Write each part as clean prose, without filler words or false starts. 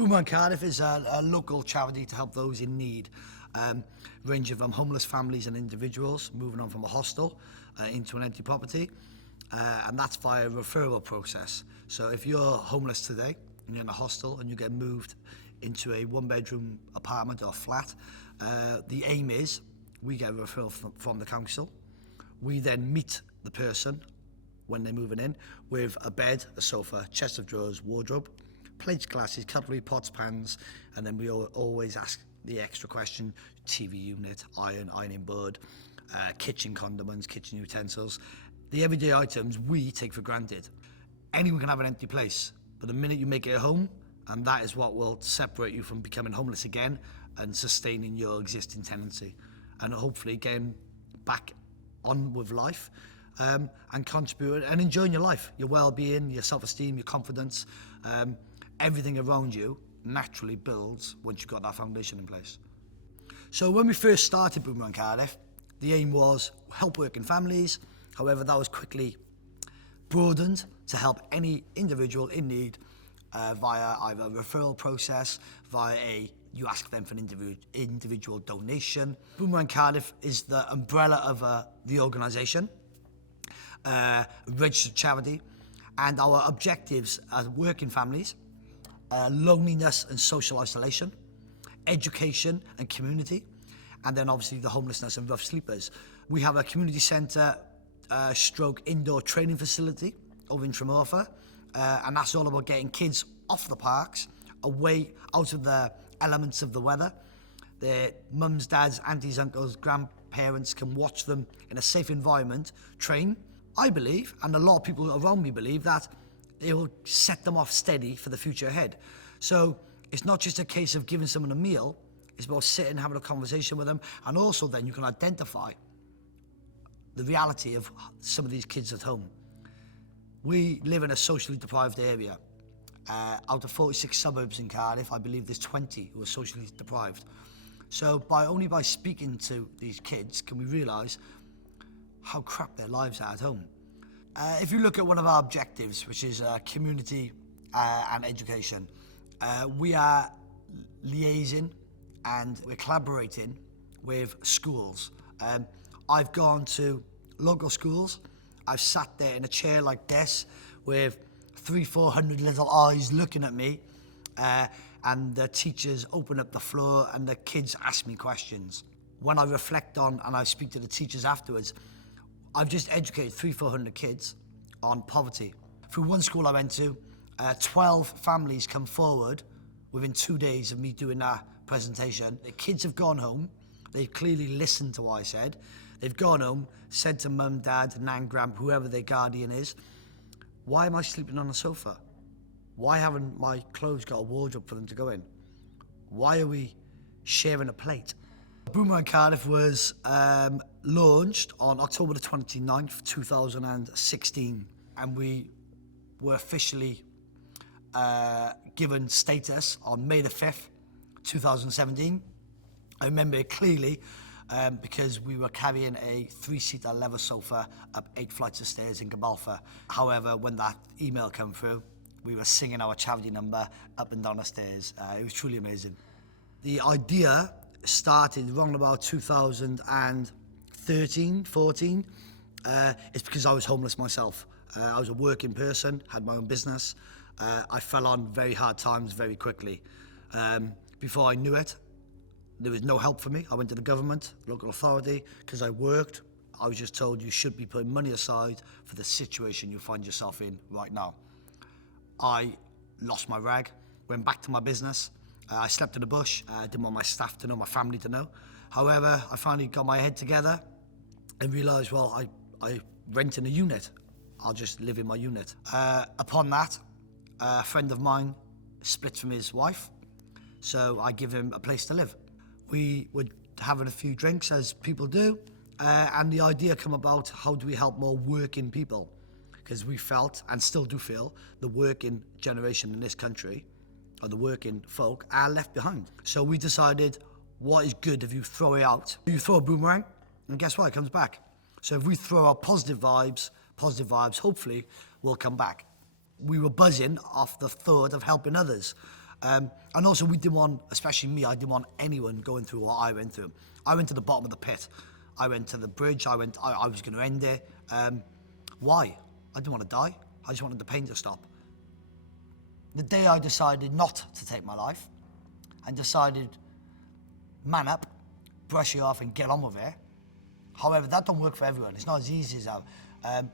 Boomerang Cardiff is a local charity to help those in need, ranging from homeless families and individuals moving on from a hostel into an empty property, and that's via a referral process. So if you're homeless today and you're in a hostel and you get moved into a one-bedroom apartment or flat, the aim is we get a referral from the council. We then meet the person when they're moving in with a bed, a sofa, chest of drawers, wardrobe, plates, glasses, cutlery, pots, pans, and then we always ask the extra question: TV unit, ironing board, kitchen condiments, kitchen utensils. The everyday items we take for granted. Anyone can have an empty place, but the minute you make it a home, and that is what will separate you from becoming homeless again and sustaining your existing tenancy, and hopefully getting back on with life, and contributing and enjoying your life, your well-being, your self-esteem, your confidence. Everything around you naturally builds once you've got that foundation in place. So when we first started Boomerang Cardiff, the aim was help working families. However, that was quickly broadened to help any individual in need via either a referral process, you ask them for an individual donation. Boomerang Cardiff is the umbrella of the organisation, a registered charity, and our objectives are working families, loneliness and social isolation, education and community, and then obviously the homelessness and rough sleepers. We have a community centre stroke indoor training facility over in Tremorfa, and that's all about getting kids off the parks, away out of the elements of the weather. Their mums, dads, aunties, uncles, grandparents can watch them in a safe environment, train. I believe, and a lot of people around me believe, that it will set them off steady for the future ahead. So it's not just a case of giving someone a meal, it's about sitting and having a conversation with them, and also then you can identify the reality of some of these kids at home. We live in a socially deprived area. Out of 46 suburbs in Cardiff, I believe there's 20 who are socially deprived. So only by speaking to these kids can we realise how crap their lives are at home. If you look at one of our objectives, which is community and education, we are liaising and we're collaborating with schools. I've gone to local schools. I've sat there in a chair like this with 300-400 little eyes looking at me, and the teachers open up the floor and the kids ask me questions. When I reflect on and I speak to the teachers afterwards, I've just educated 300-400 kids on poverty. Through one school I went to, 12 families come forward within 2 days of me doing that presentation. The kids have gone home. They've clearly listened to what I said. They've gone home, said to mum, dad, nan, grand, whoever their guardian is, why am I sleeping on a sofa? Why haven't my clothes got a wardrobe for them to go in? Why are we sharing a plate? Boomerang Cardiff was launched on October the 29th, 2016, and we were officially given status on May the 5th, 2017. I remember it clearly because we were carrying a 3-seater leather sofa up 8 flights of stairs in Gibraltar. However, when that email came through, we were singing our charity number up and down the stairs. It was truly amazing. The idea started around about 2013, 14. It's because I was homeless myself. I was a working person, had my own business. I fell on very hard times very quickly. Before I knew it, there was no help for me. I went to the government, local authority, because I worked. I was just told you should be putting money aside for the situation you find yourself in right now. I lost my rag, went back to my business. I slept in the bush. I didn't want my staff to know, my family to know. However, I finally got my head together and realised, well, I rent in a unit. I'll just live in my unit. Upon that, a friend of mine split from his wife, so I give him a place to live. We were having a few drinks, as people do, and the idea came about, how do we help more working people? Because we felt, and still do feel, the working generation in this country, or the working folk, are left behind. So we decided, what is good if you throw it out? You throw a boomerang, and guess what? It comes back. So if we throw out positive vibes hopefully will come back. We were buzzing off the thought of helping others. And also we didn't want, especially me, I didn't want anyone going through what I went through. I went to the bottom of the pit. I went to the bridge, I was going to end it. Why? I didn't want to die. I just wanted the pain to stop. The day I decided not to take my life and decided, man up, brush it off and get on with it. However, that don't work for everyone. It's not as easy as that.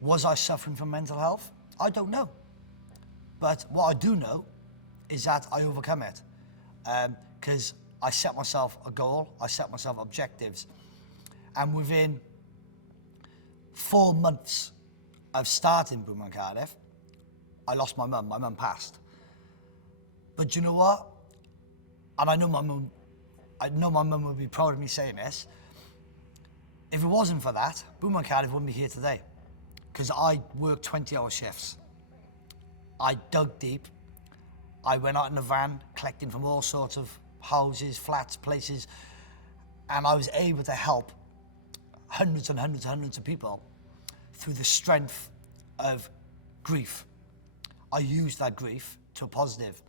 Was I suffering from mental health? I don't know. But what I do know is that I overcome it. Because I set myself a goal, I set myself objectives. And within 4 months of starting Boomerang Cardiff, I lost my mum. My mum passed. But you know what? And I know my mum would be proud of me saying this. If it wasn't for that, Boomerang Cardiff wouldn't be here today. Because I worked 20-hour shifts. I dug deep. I went out in a van, collecting from all sorts of houses, flats, places, and I was able to help hundreds and hundreds and hundreds of people through the strength of grief. I used that grief to a positive.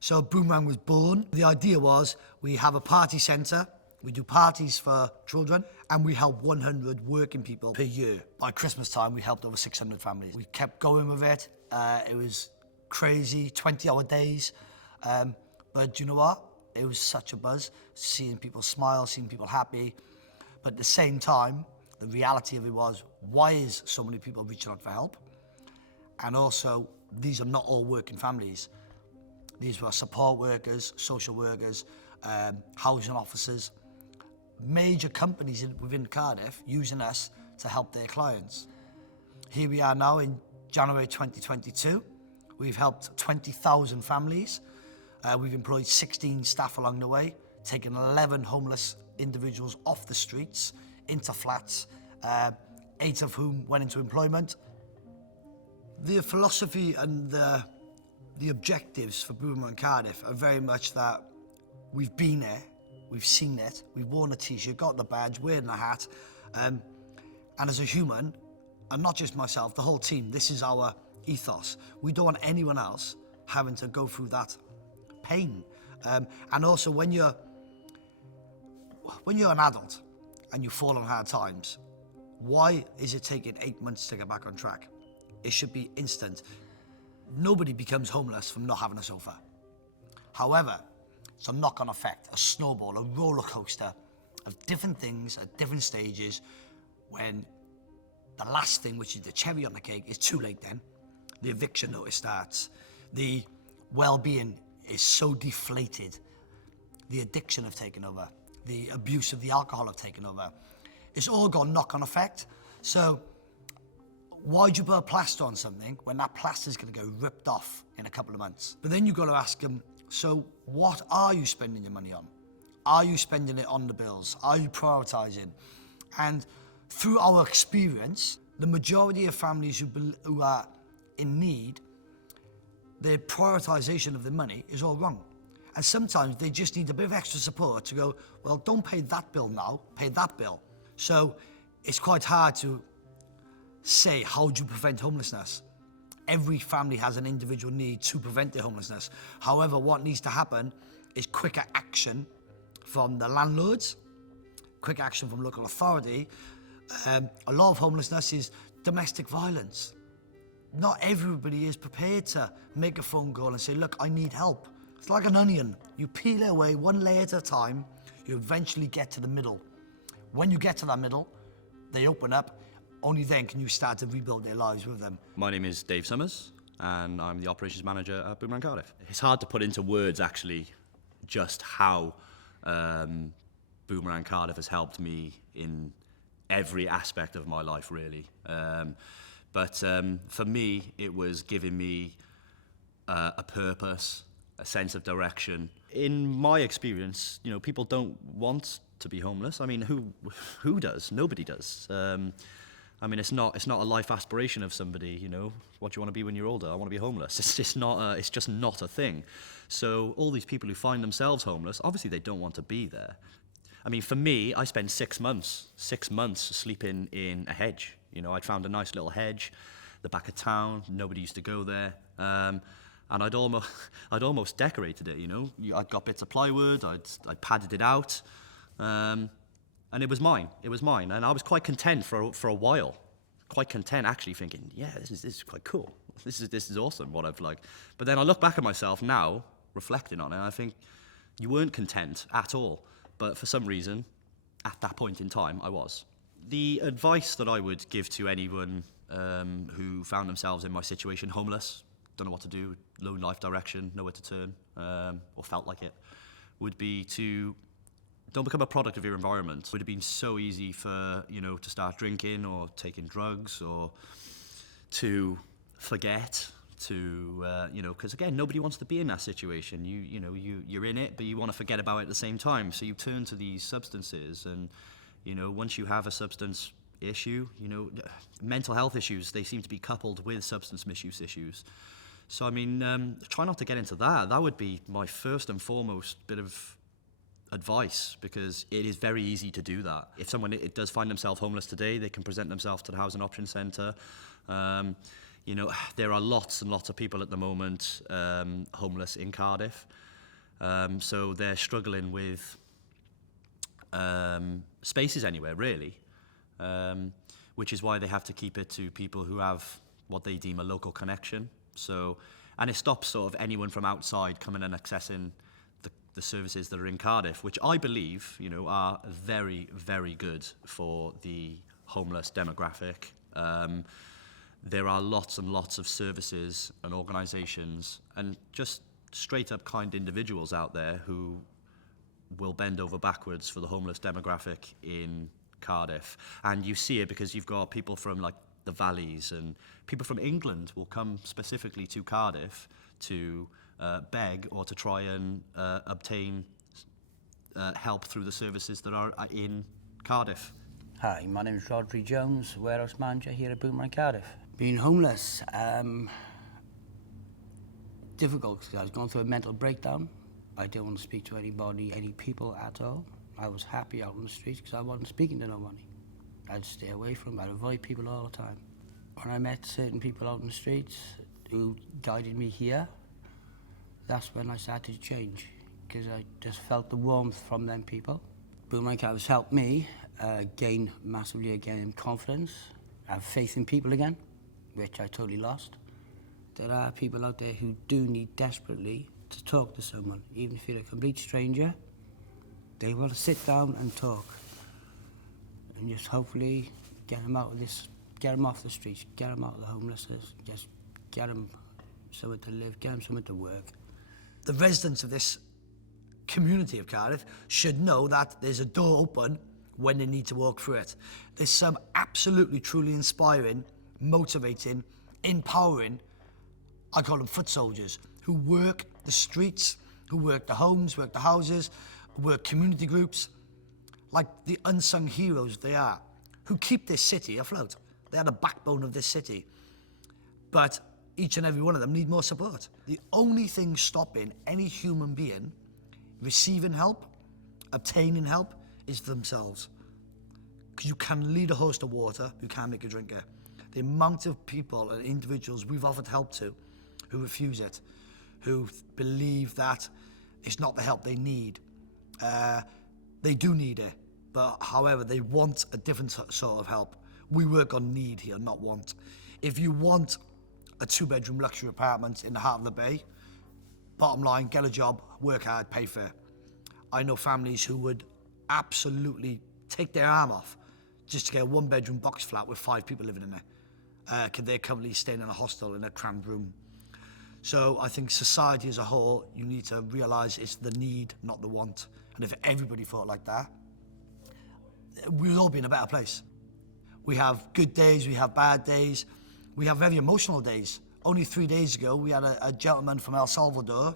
So Boomerang was born. The idea was we have a party centre, we do parties for children, and we help 100 working people per year. By Christmas time, we helped over 600 families. We kept going with it. It was crazy, 20-hour days. But you know what? It was such a buzz, seeing people smile, seeing people happy. But at the same time, the reality of it was, why is so many people reaching out for help? And also, these are not all working families. These were support workers, social workers, housing officers, major companies within Cardiff using us to help their clients. Here we are now in January 2022. We've helped 20,000 families. We've employed 16 staff along the way, taken 11 homeless individuals off the streets into flats, 8 of whom went into employment. The philosophy and the objectives for Boomerang Cardiff are very much that we've been there, we've seen it, we've worn a t-shirt, got the badge, wearing the hat, and as a human, and not just myself, the whole team, this is our ethos. We don't want anyone else having to go through that pain. And also when you're an adult and you fall on hard times, why is it taking 8 months to get back on track? It should be instant. Nobody becomes homeless from not having a sofa. However, it's a knock-on effect, a snowball, a roller coaster of different things at different stages, when the last thing, which is the cherry on the cake, is too late then. The eviction notice starts. The well-being is so deflated. The addiction have taken over. The abuse of the alcohol have taken over. It's all got a knock-on effect. So why'd you put a plaster on something when that plaster's gonna go ripped off in a couple of months? But then you've got to ask them, so what are you spending your money on? Are you spending it on the bills? Are you prioritising? And through our experience, the majority of families who are in need, their prioritisation of their money is all wrong. And sometimes they just need a bit of extra support to go, well, don't pay that bill now, pay that bill. So it's quite hard to say, how do you prevent homelessness? Every family has an individual need to prevent their homelessness. However, what needs to happen is quicker action from the landlords, quick action from local authority. A lot of homelessness is domestic violence. Not everybody is prepared to make a phone call and say, look, I need help. It's like an onion. You peel it away one layer at a time, you eventually get to the middle. When you get to that middle, they open up. Only then can you start to rebuild their lives with them. My name is Dave Summers, and I'm the operations manager at Boomerang Cardiff. It's hard to put into words, actually, just how Boomerang Cardiff has helped me in every aspect of my life, really. But for me, it was giving me a purpose, a sense of direction. In my experience, you know, people don't want to be homeless. I mean, who does? Nobody does. I mean, it's not a life aspiration of somebody, you know, what do you want to be when you're older? I want to be homeless. It's just not a thing. So all these people who find themselves homeless, obviously they don't want to be there. I mean, for me, I spent 6 months sleeping in a hedge. You know, I'd found a nice little hedge, the back of town, nobody used to go there. And and I'd almost decorated it, you know. I'd got bits of plywood, I'd padded it out, and it was mine. It was mine, and I was quite content for a while. Quite content, actually, thinking, yeah, this is quite cool. This is awesome. What I've like. But then I look back at myself now, reflecting on it, and I think you weren't content at all. But for some reason, at that point in time, I was. The advice that I would give to anyone who found themselves in my situation, homeless, don't know what to do, low life direction, nowhere to turn, or felt like it, would be to don't become a product of your environment. It would have been so easy for, you know, to start drinking or taking drugs or to forget, to, you know, because again, nobody wants to be in that situation. You're in it, but you want to forget about it at the same time. So you turn to these substances, and, you know, once you have a substance issue, you know, mental health issues, they seem to be coupled with substance misuse issues. So, I mean, try not to get into that. That would be my first and foremost bit of advice, because it is very easy to do that. If someone does find themselves homeless today, they can present themselves to the Housing Option Centre. You know, there are lots and lots of people at the moment homeless in Cardiff. So they're struggling with spaces anywhere, really, which is why they have to keep it to people who have what they deem a local connection. So, and it stops sort of anyone from outside coming and accessing the services that are in Cardiff, which I believe, you know, are very, very good for the homeless demographic. There are lots and lots of services and organisations and just straight up kind individuals out there who will bend over backwards for the homeless demographic in Cardiff. And you see it because you've got people from like the valleys, and people from England will come specifically to Cardiff to beg or to try and obtain help through the services that are in Cardiff. Hi, my name is Rodri Jones, warehouse manager here at Boomerang Cardiff. Being homeless, difficult because I was going through a mental breakdown. I didn't want to speak to anybody, any people at all. I was happy out on the streets because I wasn't speaking to nobody. I'd stay away from them, I'd avoid people all the time. When I met certain people out in the streets who guided me here, that's when I started to change, because I just felt the warmth from them people. Boomerang Cardiff has helped me gain massively again in confidence, have faith in people again, which I totally lost. There are people out there who do need desperately to talk to someone, even if you're a complete stranger. They want to sit down and talk, and just hopefully get them out of this, get them off the streets, get them out of the homelessness, just get them somewhere to live, get them somewhere to work. The residents of this community of Cardiff should know that there's a door open when they need to walk through it. There's some absolutely, truly inspiring, motivating, empowering, I call them foot soldiers, who work the streets, who work the homes, work the houses, work community groups, like the unsung heroes they are, who keep this city afloat. They are the backbone of this city. But each and every one of them need more support. The only thing stopping any human being receiving help, obtaining help, is themselves. Because you can lead a horse to water, you can't make a drinker. The amount of people and individuals we've offered help to who refuse it, who believe that it's not the help they need. They do need it, but however, they want a different sort of help. We work on need here, not want. If you want a 2-bedroom luxury apartment in the heart of the Bay, bottom line, get a job, work hard, pay for it. I know families who would absolutely take their arm off just to get a 1-bedroom box flat with 5 people living in there. Because they're currently staying in a hostel in a crammed room. So I think society as a whole, you need to realise it's the need, not the want. And if everybody thought like that, we'd all be in a better place. We have good days, we have bad days, we have very emotional days. Only 3 days ago, we had a gentleman from El Salvador.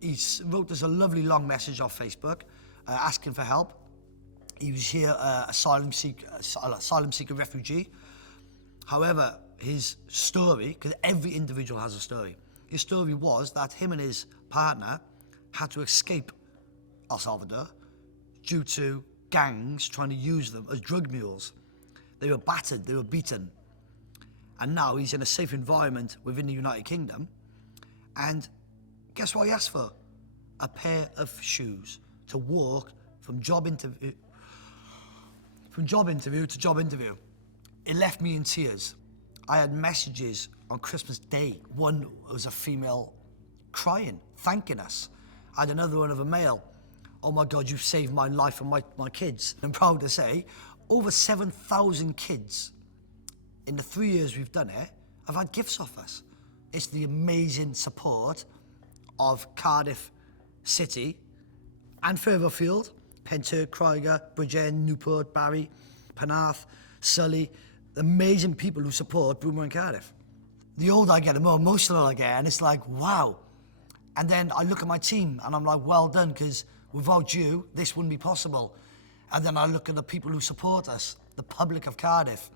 He wrote us a lovely long message off Facebook asking for help. He was here, asylum seeker refugee. However, his story, because every individual has a story, his story was that him and his partner had to escape El Salvador due to gangs trying to use them as drug mules. They were battered, they were beaten. And now he's in a safe environment within the United Kingdom, And guess what he asked for? A pair of shoes to walk from job interview to job interview. It left me in tears. I had messages on Christmas Day. One was a female crying, thanking us. I had another one of a male. Oh my God, you've saved my life and my kids. I'm proud to say, over 7,000 kids in the 3 years we've done it have had gifts off us. It's the amazing support of Cardiff City and further afield, Penturk, Craiger, Bridgend, Newport, Barry, Penarth, Sully, amazing people who support Boomerang Cardiff. The older I get, the more emotional I get, and it's like, wow. And then I look at my team and I'm like, well done, because without you, this wouldn't be possible. And then I look at the people who support us, the public of Cardiff,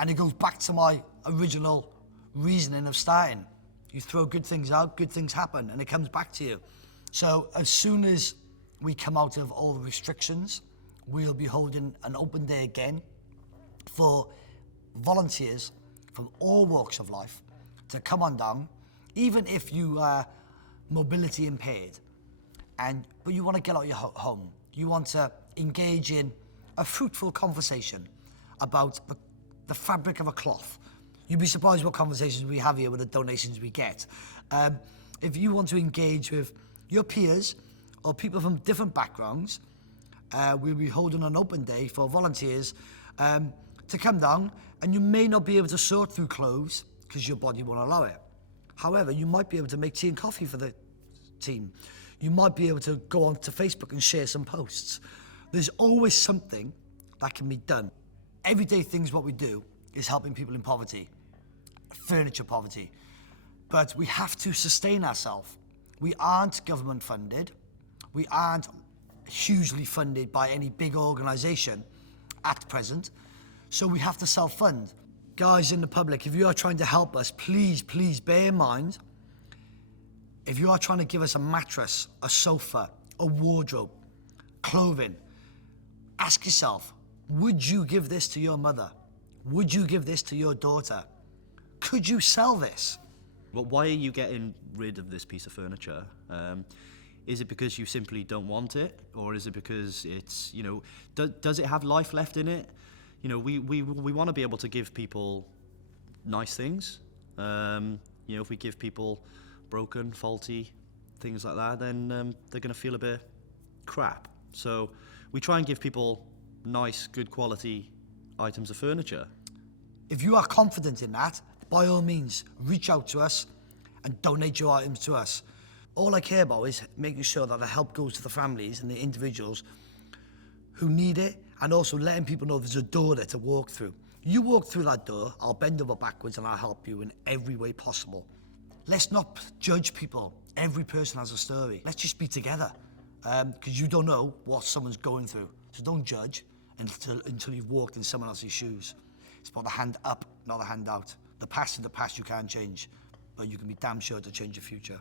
and it goes back to my original reasoning of starting. You throw good things out, good things happen, and it comes back to you. So as soon as we come out of all the restrictions, we'll be holding an open day again for volunteers from all walks of life to come on down, even if you are mobility impaired, but you want to get out your home. You want to engage in a fruitful conversation about the fabric of a cloth. You'd be surprised what conversations we have here with the donations we get. If you want to engage with your peers or people from different backgrounds, we'll be holding an open day for volunteers to come down, and you may not be able to sort through clothes because your body won't allow it. However, you might be able to make tea and coffee for the team. You might be able to go onto Facebook and share some posts. There's always something that can be done. Everyday things what we do is helping people in poverty, furniture poverty. But we have to sustain ourselves. We aren't government funded. We aren't hugely funded by any big organisation at present. So we have to self-fund. Guys in the public, if you are trying to help us, please, please bear in mind, if you are trying to give us a mattress, a sofa, a wardrobe, clothing, ask yourself, would you give this to your mother? Would you give this to your daughter? Could you sell this? Well, why are you getting rid of this piece of furniture? Is it because you simply don't want it? Or is it because it's, does it have life left in it? We want to be able to give people nice things. If we give people broken, faulty things like that, then they're going to feel a bit crap. So we try and give people nice, good quality items of furniture. If you are confident in that, by all means, reach out to us and donate your items to us. All I care about is making sure that the help goes to the families and the individuals who need it, and also letting people know there's a door there to walk through. You walk through that door, I'll bend over backwards and I'll help you in every way possible. Let's not judge people. Every person has a story. Let's just be together, because you don't know what someone's going through. So don't judge until you've walked in someone else's shoes. It's about the hand up, not the hand out. The past is the past, you can't change, but you can be damn sure to change your future.